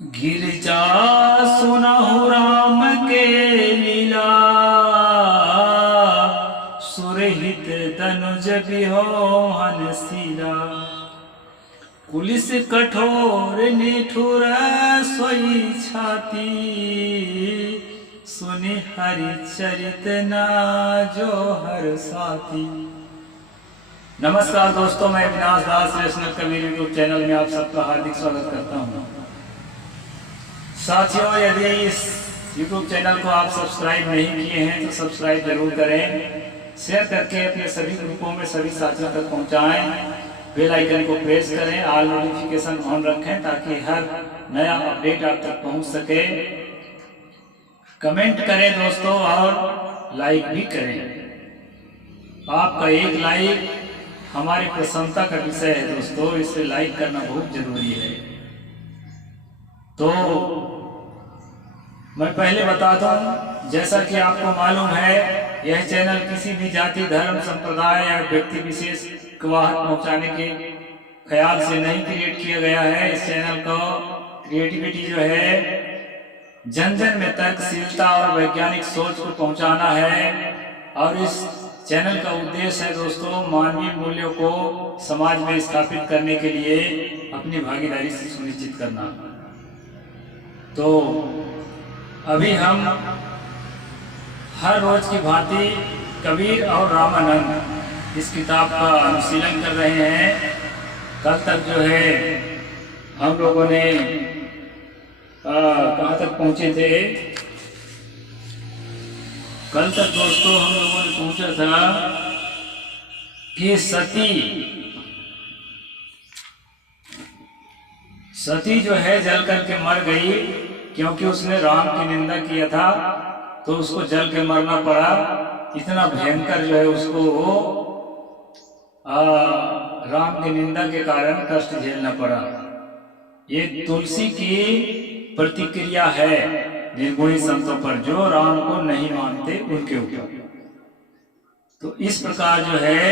गिरजा सुनहु राम के लीला, सुरहित तनुज बिहोहन सीला। कुलिस कठोर निठुर सोई छाती, सुनि हरि चरित ना जो हर साथी। नमस्कार दोस्तों, मैं अविनाश दास वैष्णव कबीर यूट्यूब चैनल में आप सबका हार्दिक स्वागत करता हूँ। साथियों, यदि इस यूट्यूब चैनल को आप सब्सक्राइब नहीं किए हैं तो सब्सक्राइब जरूर करें, शेयर करके अपने सभी ग्रुपों में सभी साथियों तक पहुँचाएँ, बेल आइकन को प्रेस करें, ऑल नोटिफिकेशन ऑन रखें ताकि हर नया अपडेट आप तक पहुँच सके। कमेंट करें दोस्तों और लाइक भी करें। आपका एक लाइक हमारी प्रसन्नता का विषय है दोस्तों, इसे लाइक करना बहुत जरूरी है। तो मैं पहले बताता हूँ, जैसा कि आपको मालूम है यह चैनल किसी भी जाति धर्म संप्रदाय या व्यक्ति विशेष को आहत पहुँचाने के ख्याल से नहीं क्रिएट किया गया है। इस चैनल को क्रिएटिविटी जो है जन जन में तर्कशीलता और वैज्ञानिक सोच को पहुंचाना है, और इस चैनल का उद्देश्य है दोस्तों मानवीय मूल्यों को समाज में स्थापित करने के लिए अपनी भागीदारी से सुनिश्चित करना। तो अभी हम हर रोज की भांति कबीर और रामानंद इस किताब का अनुशीलन कर रहे हैं। कल तक जो है हम लोगों ने कहाँ तक पहुंचे थे? कल तक दोस्तों हम लोगों ने पूछा था कि सती जो है जल करके मर गई, क्योंकि उसने राम की निंदा किया था तो उसको जल के मरना पड़ा। इतना भयंकर जो है उसको राम की निंदा के कारण कष्ट झेलना पड़ा। ये तुलसी की प्रतिक्रिया है निर्गुणी संतों पर जो राम को नहीं मानते उनके ऊपर। तो इस प्रकार जो है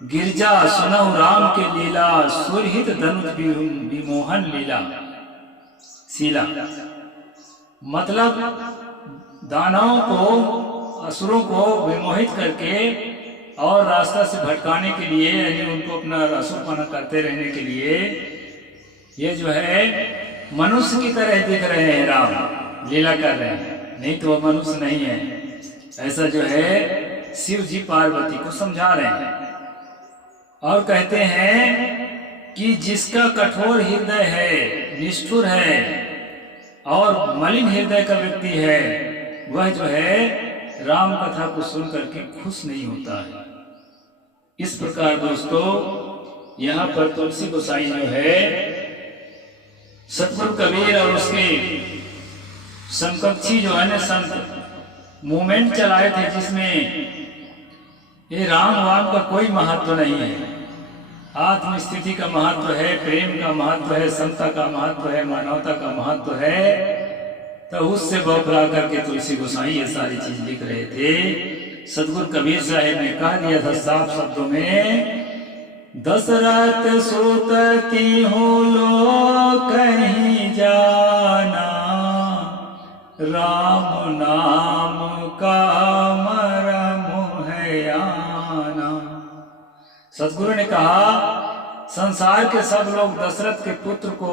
गिरजा सुनहु राम के लीला, सुरहित धनुष विमोहन लीला सीला। मतलब दानवों को असुरों को विमोहित करके और रास्ता से भटकाने के लिए, यानी उनको अपना असुरपना करते रहने के लिए ये जो है मनुष्य की तरह दिख रहे हैं, राम लीला कर रहे हैं, नहीं तो वह मनुष्य नहीं है। ऐसा जो है शिव जी पार्वती को समझा रहे हैं और कहते हैं कि जिसका कठोर हृदय है, निष्ठुर है और मलिन हृदय का व्यक्ति है, वह जो है राम कथा को सुन करके खुश नहीं होता है। इस प्रकार दोस्तों यहाँ पर तुलसी गोसाई जो है सतगुरु कबीर और उसके समकक्षी जो है ना संत मूवमेंट चलाए थे, जिसमें ये राम वाम का कोई महत्व नहीं है, आत्म स्थिति का महत्व है, प्रेम का महत्व है, समता का महत्व है, मानवता का महत्व है। तो उससे बौखला करके तुलसी गोसाई ये सारी चीज लिख रहे थे। सतगुरु कबीर साहब ने कह दिया था साफ शब्दों में, दशरथ सुतती हो लो कहीं जाना, राम नाम का मरम है आना। सतगुरु ने कहा संसार के सब लोग दशरथ के पुत्र को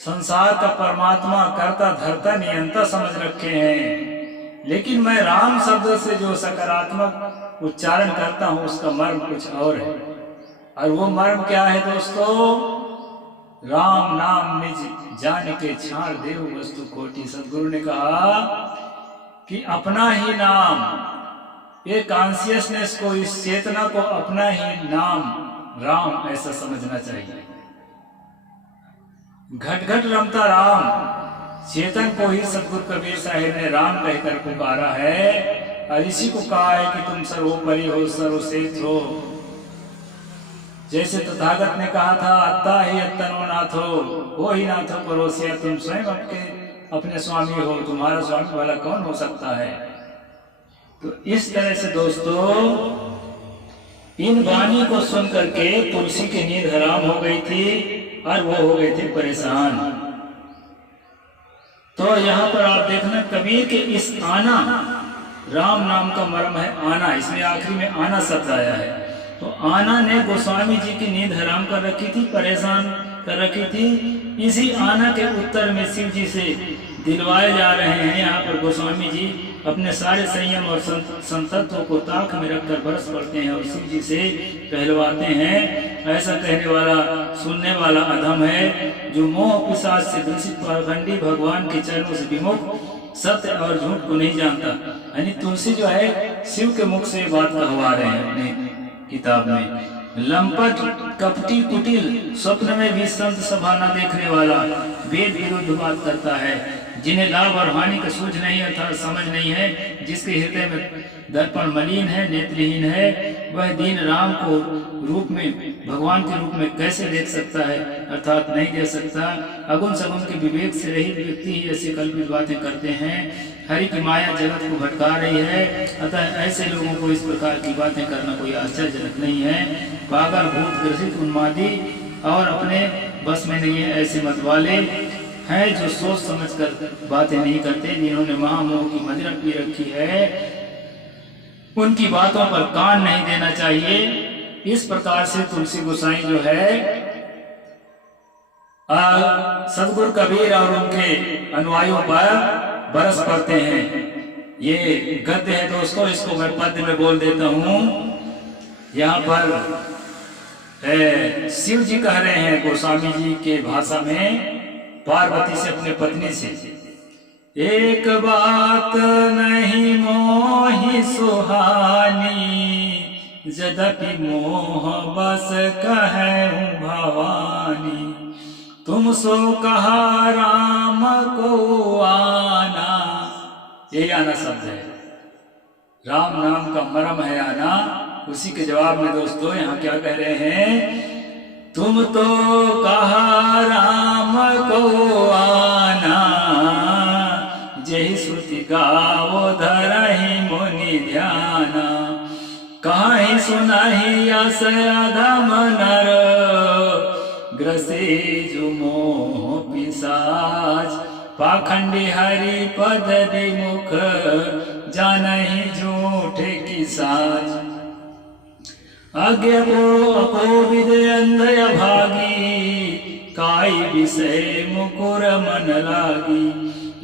संसार का परमात्मा करता धरता नियंता समझ रखे हैं, लेकिन मैं राम शब्द से जो सकारात्मक उच्चारण करता हूँ उसका मर्म कुछ और है। और वो मर्म क्या है दोस्तों? राम नाम निज जान के छाड़ देव वस्तु कोटि। सतगुरु ने कहा कि अपना ही नाम, ये कॉन्शियसनेस को, इस चेतना को अपना ही नाम राम ऐसा समझना चाहिए। घट घट रमता राम, चेतन को ही सतगुरु कबीर साहब ने राम कहकर पुकारा है, और इसी को कहा है कि तुम सर्वोपरि हो, सर्वश्रेष्ठ हो। जैसे तथागत ने कहा था, अत्ता ही अत्तनो नाथो, वो ही नाथो परोसिया, तुम स्वयं अपने स्वामी हो, तुम्हारा स्वामी वाला कौन हो सकता है। तो इस तरह से दोस्तों इन वाणी को सुन करके तुलसी की नींद हराम हो गई थी और वो हो गए थे परेशान। तो यहाँ पर आप देखना कबीर के इस आना, राम नाम का मर्म है आना, इसमें आखिरी में आना शब्द आया है। तो आना ने गोस्वामी जी की नींद हराम कर रखी थी, परेशान कर रखी थी। इसी आना के उत्तर में शिव जी से दिलवाए जा रहे हैं। यहाँ पर गोस्वामी जी अपने सारे संयम और संतत्व को ताक में रखकर बरस पड़ते हैं और शिव जी से कहलवाते हैं। ऐसा कहने वाला सुनने वाला अधम है जो मोह पिशाच से दूषित पाखंडी भगवान के चरणों से विमुख सत्य और झूठ को नहीं जानता। यानी तुलसी जो है शिव के मुख से बात कहवा रहे हैं अपने किताब में। लंपट कपटी कुटिल स्वप्न में भी संत सभा न देखने वाला वेद विरुद्ध बात करता है, जिन्हें लाभ और हानि का सूझ नहीं अर्थात समझ नहीं है, जिसके हृदय में दर्पण मलिन है, नेत्रहीन है, वह दीन राम को रूप में भगवान के रूप में कैसे देख सकता है अर्थात नहीं देख सकता। अगुण सगुण के विवेक से रहित व्यक्ति ही ऐसी कल्पित बातें करते हैं। हरि की माया जगत को भटका रही है, अतः ऐसे लोगों को इस प्रकार की बातें करना कोई आश्चर्यजनक नहीं है। पागल भूत ग्रसित उन्मादी और अपने बस में नहीं है ऐसे मत वाले हैं जो सोच समझकर बातें नहीं करते, जिन्होंने महामोह की मदिरा पी रखी है, उनकी बातों पर कान नहीं देना चाहिए। इस प्रकार से तुलसी गोसाई जो है सदगुरु कबीर और उनके अनुयायियों पर बरस पड़ते हैं। ये गद्य है दोस्तों, इसको मैं पद्य में बोल देता हूँ। यहाँ पर शिव जी कह रहे हैं गोस्वामी जी के भाषा में पार्वती से अपने पत्नी से, एक बात नहीं मोहि सुहानी, यद्यपि मोह बस कहूँ भवानी, तुम सो कहा राम को आना। यही आना शब्द है, राम नाम का मर्म है आना। उसी के जवाब में दोस्तों यहाँ क्या कह रहे हैं, तुम तो कहा राम को आना, जही श्रुति गावो धरहि मुनि ध्याना, कहीं सुनाही यस अधम नर, ग्रसे जो मोह पिशाच, पाखंडी हरि पद विमुख, जानहि झूठ की साज, आज्ञा को अकोविद अंधय भागी, काई विषय मुकुर मन लागी,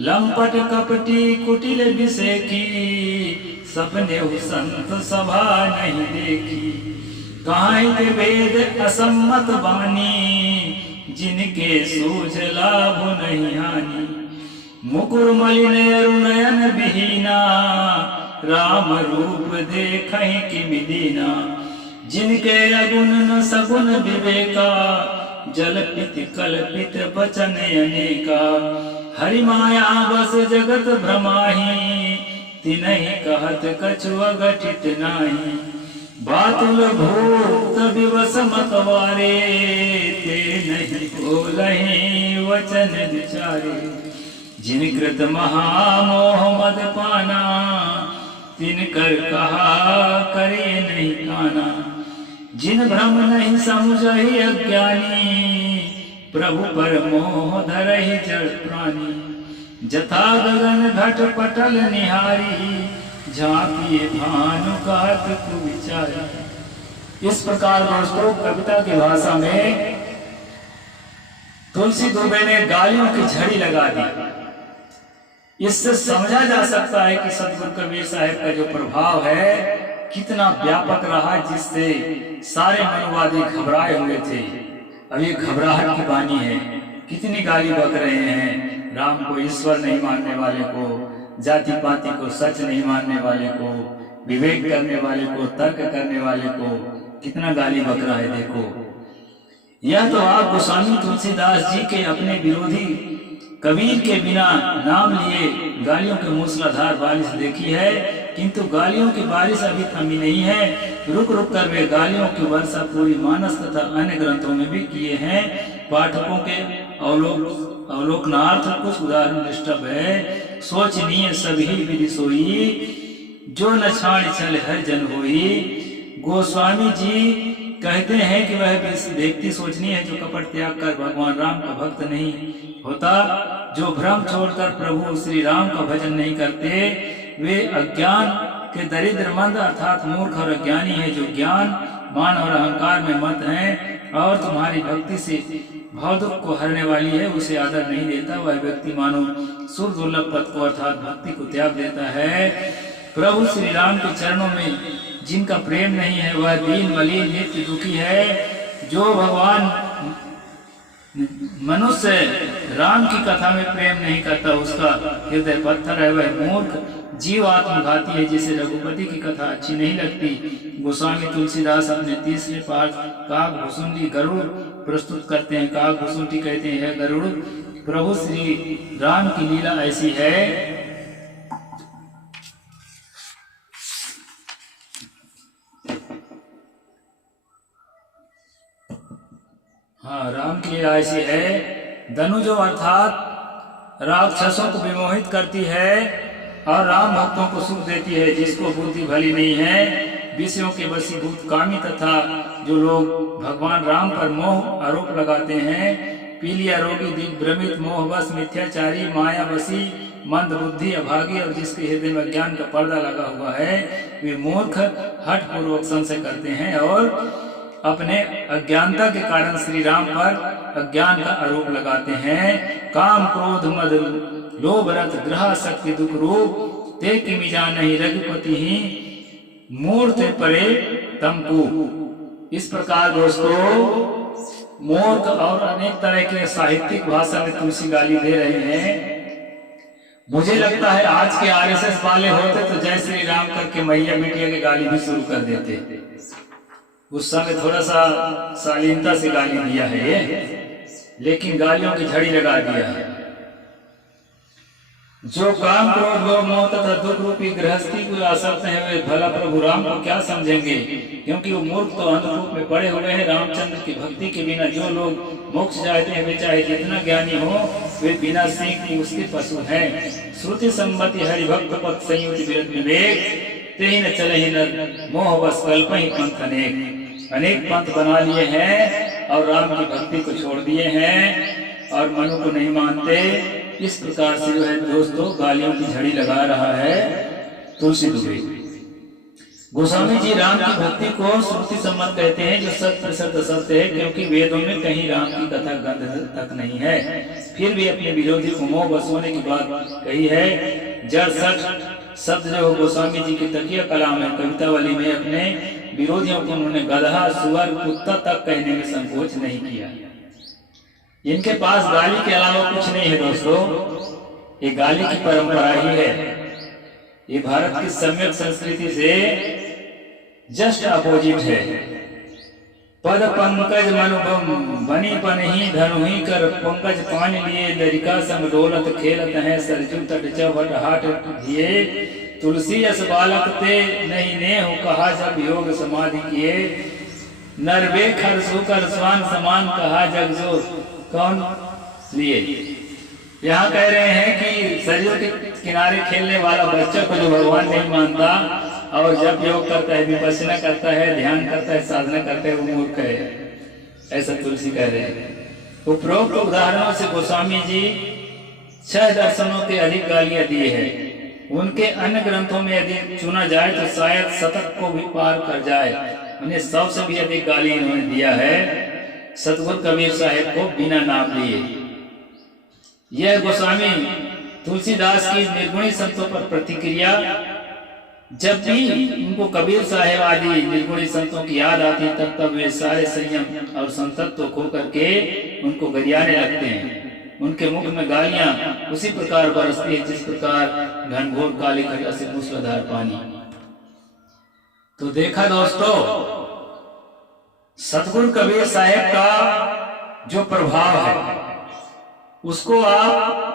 लंपट कपटी कुटिल विषय की, सपने संत सभा नहीं देखी, कहीं के वेद असम्मत वाणी, जिनके सूझ लाभ नहीं हानि, मुकुर मलिन अरुणयन विहीना, राम रूप देखहि कि मिदीना, जिनके अगुण न सगुण विवेका, जलपित कल्पित वचन अनेका, हरि माया बस जगत भ्रमाही, तिनहि कहत कछु अघटित नाही, बातुल भूत विवश मतवारे, ते नहीं बोलहि वचन विचारे, जिन कृत महामोह मद पाना, तिन कर कहा करे नहीं काना, जिन भ्रम नहीं समझहि अज्ञानी, प्रभु पर मोह धरहि जड़ प्राणी, जथा गगन घट पटल निहारी, झांकिए भानु कहत कुविचारी। इस प्रकार दोस्तों कविता की भाषा में तुलसी दुबे ने गालियों की झड़ी लगा दी। इससे समझा जा सकता है कि सदगुरु कबीर साहब का जो प्रभाव है कितना व्यापक रहा, जिससे सारे मनुवादी घबराए हुए थे। अब ये घबराहट की वाणी है, कितनी गाली बक रहे हैं राम को, ईश्वर नहीं मानने वाले को, जाति पाति को, सच नहीं मानने वाले को, विवेक करने वाले को, तर्क करने वाले को, कितना गाली बक रहा है। देखो, यह तो आप गोस्वामी तुलसीदास जी के अपने विरोधी कबीर के बिना नाम लिए गालियों के मूसलाधार बारिश देखी है, किंतु गालियों की बारिश अभी थमी नहीं है। रुक रुक कर वे गालियों की वर्षा पूरी मानस तथा अन्य ग्रंथों में भी किए हैं। पाठकों के अवलोकनार्थ कुछ उदाहरण निष्ठभ है। सोचनीय सभी विधि सोई, जो न छाण चल हर जन होई। गोस्वामी जी कहते हैं कि वह व्यक्ति सोचनी है जो कपट त्याग कर भगवान राम का भक्त नहीं होता, जो भ्रम छोड़कर प्रभु श्री राम का भजन नहीं करते, वे अज्ञान के दरिद्र मंद अर्थात मूर्ख और अज्ञानी है, जो ज्ञान मान और अहंकार में मत हैं और तुम्हारी भक्ति से भाव दुख को हरने वाली है, उसे आदर नहीं देता। वह व्यक्ति मानो सुर दुर्लभ पद को अर्थात भक्ति को त्याग देता है। प्रभु श्री राम के चरणों में जिनका प्रेम नहीं है वह दीन मलिन नित्य दुखी है। जो भगवान मनुष्य राम की कथा में प्रेम नहीं करता उसका हृदय पत्थर है। वह मूर्ख जीव आत्मघाती है जिसे रघुपति की कथा अच्छी नहीं लगती। गोस्वामी तुलसीदास अपने तीसरे पाठ काग भुसुंडी गरुड़ प्रस्तुत करते हैं। काग भुसुंडी कहते हैं, गरुड़ प्रभु श्री राम की लीला ऐसी है, हाँ राम की लीला ऐसी है, धनुजो अर्थात राक्षसों को विमोहित करती है और राम भक्तों को सुख देती है। जिसको बुद्धि भली नहीं है, विषयों के वशीभूत कामी तथा जो लोग भगवान राम पर मोह आरोप लगाते हैं, पीलिया रोगी दिग्भ्रमित मोहवश मिथ्याचारी मायावशी मंद बुद्धि अभागी और जिसके हृदय में ज्ञान का पर्दा लगा हुआ है, वे मूर्ख हठ पूर्वक संशय करते हैं और अपने अज्ञानता के कारण श्री राम पर अज्ञान का आरोप लगाते हैं। काम क्रोध मद लोभ रथ ग्रह शक्ति दुख रूप ते किमि जानहि रघुपति ही मूर्त परे तमकू। इस प्रकार दोस्तों मूर्ख और अनेक तरह के साहित्यिक भाषा में तुलसी गाली दे रहे हैं। मुझे लगता है आज के आरएसएस वाले होते तो जय श्री राम करके मैया बेटिया की गाली भी शुरू कर देते। उस समय थोड़ा सा शालीनता से गाली दिया है ये, लेकिन गालियों की झड़ी लगा दिया है। जो काम क्रोध लोभ मोह तथा दुख रूपी गृहस्थी को आसक्त है वे भला प्रभु राम को क्या समझेंगे, क्योंकि वो मूर्ख तो अंधरूप में पड़े हुए हैं। रामचंद्र की भक्ति के बिना जो लोग मोक्ष चाहते हैं वे चाहे जितना ज्ञानी हो वे बिना सीख के उसके पशु हैं। श्रुति संबति हरि भक्त पद संयुक्त विरत विवेक ते न चले न मोह बस कल्प ही पंथ अनेक पंथ बना लिए हैं और राम की भक्ति को छोड़ दिए हैं और मनु को नहीं मानते। इस प्रकार से जो है दोस्तों गालियों की झड़ी लगा रहा है तुलसी दुबे। गोस्वामी जी राम की भक्ति को श्रुति सम्मत कहते हैं, जो सत प्रतिशत सत्य है, क्योंकि वेदों में कहीं राम की कथा गंध तक नहीं है। फिर भी अपने विरोधी को मोह बस होने की बात कही है। जड़ सठ शब्द जो गोस्वामी जी की तकिया कलाम है कवितावली में, अपने विरोधियों को उन्होंने गधा सुअर कुत्ता तक कहने में संकोच नहीं किया। इनके पास गाली के अलावा कुछ नहीं है दोस्तों, ये गाली की परंपरा ही है। ये भारत की सम्यक संस्कृति से जस्ट अपोजिट है। पद पंकज मनुबम बनी पन ही धनु ही कर पंकज पान लिए लरिका संग डोलत खेलत है सरजू तट चौहट हाट दिए तुलसी यस बालक ते नहीं ने हो कहा जब योग समाधि किए नरवे खर सुकर स्वान समान कहा जग जो कौन लिए। यहाँ कह रहे हैं कि सरयू के किनारे खेलने वाला बच्चा को जो भगवान नहीं मानता और जब योग करता है विपश्यना करता है ध्यान करता है साधना करता है वो मूर्ख है, ऐसा तुलसी कह रहे हैं। उपरोक्त उदाहरणों से गोस्वामी जी 6 दर्शनों के अधिक गालियां दिए हैं। उनके अन्य ग्रंथों में यदि चुना जाए तो शायद शतक को भी पार कर जाए। उन्हें 100 से भी अधिक गाली इन्होंने दिया है सतगुरु कबीर साहेब को बिना नाम लिए। यह गोस्वामी तुलसीदास की निर्गुणी संतों पर प्रतिक्रिया। जब भी उनको कबीर साहेब आदि निर्गुणी संतों की याद आती तब तब वे सारे संयम और संतत्व खो करके उनको गरियाने लगते हैं। उनके मुख में गालियां उसी प्रकार बरसती है जिस प्रकार घनघोर काली घटा से मूसलाधार पानी। तो देखा दोस्तों सतगुरु कबीर साहेब का जो प्रभाव है उसको आप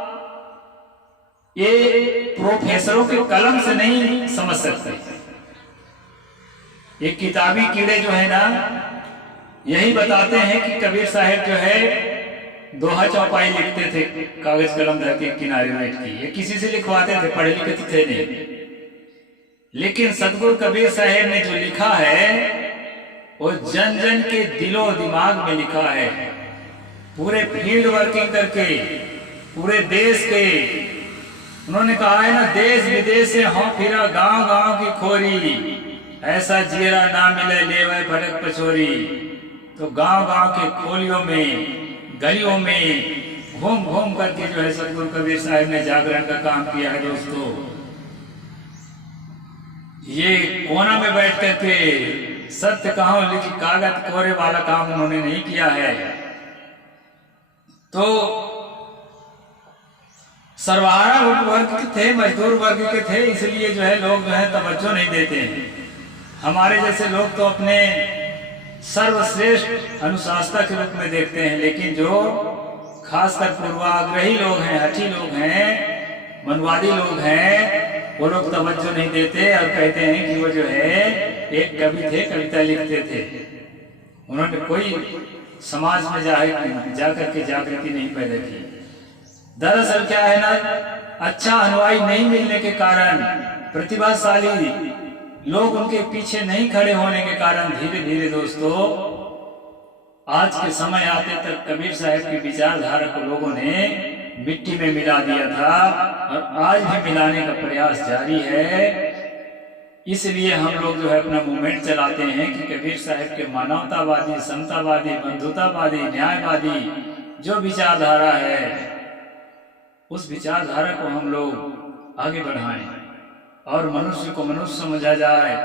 ये प्रोफेसरों के कलम से नहीं समझ सकते। ये किताबी कीड़े जो है ना यही बताते हैं कि कबीर साहेब जो है दोहा चौपाई लिखते थे कागज कलम धर के किनारे बैठ के। ये किसी से लिखवाते थे, पढ़े लिखे थे नहीं। लेकिन सतगुरु कबीर साहेब ने जो लिखा है वो जन जन के दिलो दिमाग में लिखा है। पूरे फील्ड वर्किंग करके पूरे देश के, उन्होंने कहा है ना, देश विदेश से हों फिरा गांव गांव की खोरी, ऐसा जीरा ना मिले लेवे भटक पछोरी। तो गांव गांव के खोलियों में गलियों में घूम घूम करके जो है सतगुरु कबीर साहब ने जागरण का काम किया है दोस्तों। ये कोना में बैठ करके सत्य कहो लिखी कागज कोरे वाला काम उन्होंने नहीं किया है। तो सर्वहारा वर्ग के थे, मजदूर वर्ग के थे, इसलिए जो है लोग जो है तवज्जो नहीं देते हैं। हमारे जैसे लोग तो अपने सर्वश्रेष्ठ अनुशासता के रूप में देखते हैं, लेकिन जो खासकर पूर्वाग्रही लोग हैं, हठी लोग हैं, मनवादी लोग हैं, वो लोग तवज्जो नहीं देते और कहते हैं कि वो जो है एक कवि थे, कविता लिखते थे। उन्होंने कोई समाज में जाकर के जागृति नहीं पैदा की। दरअसल क्या है ना, अच्छा अनुयायी नहीं मिलने के कारण, प्रतिभाशाली लोग उनके पीछे नहीं खड़े होने के कारण धीरे धीरे दोस्तों आज के समय आते तक कबीर साहब की विचारधारा को लोगों ने मिट्टी में मिला दिया था और आज भी मिलाने का प्रयास जारी है। इसलिए हम लोग जो है अपना मूवमेंट चलाते हैं कि कबीर साहब के मानवतावादी, समतावादी, बंधुतावादी, न्यायवादी जो विचारधारा है, उस विचारधारा को हम लोग आगे बढ़ाएं और मनुष्य को मनुष्य समझा जाए।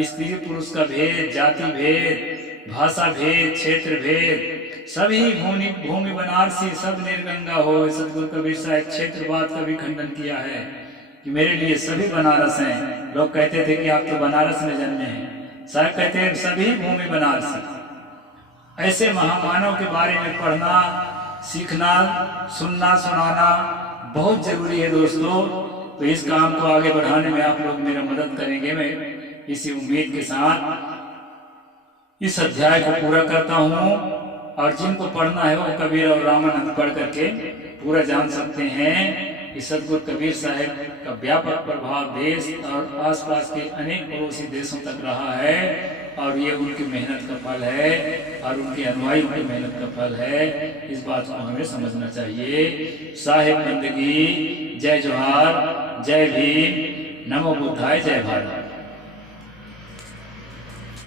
स्त्री पुरुष का भेद, जाति भेद, भाषा भेद, क्षेत्र भेद, सभी भूमि बनारसी सब निर्गंगा हो। सतगुरु कबीर साहब क्षेत्रवाद का भी खंडन किया है कि मेरे लिए सभी बनारस हैं। लोग कहते थे कि आप तो बनारस में जन्मे हैं, साहब कहते हैं सभी भूमि बनारसी। ऐसे महामानव के बारे में पढ़ना, सीखना, सुनना, सुनाना बहुत जरूरी है दोस्तों। तो इस काम को आगे बढ़ाने में आप लोग मेरा मदद करेंगे, मैं इसी उम्मीद के साथ इस अध्याय को पूरा करता हूँ। और जिनको पढ़ना है वो कबीर और रामानंद पढ़ करके पूरा जान सकते हैं कि सतगुरु कबीर साहब का व्यापक प्रभाव देश और आसपास के अनेक पड़ोसी देशों तक रहा है और ये उनकी मेहनत का फल है और उनके अनुयायियों की मेहनत का फल है। इस बात को हमें समझना चाहिए। साहेब बंदगी, जय जोहार, जय भीम, नमो बुद्धाय, जय भारत।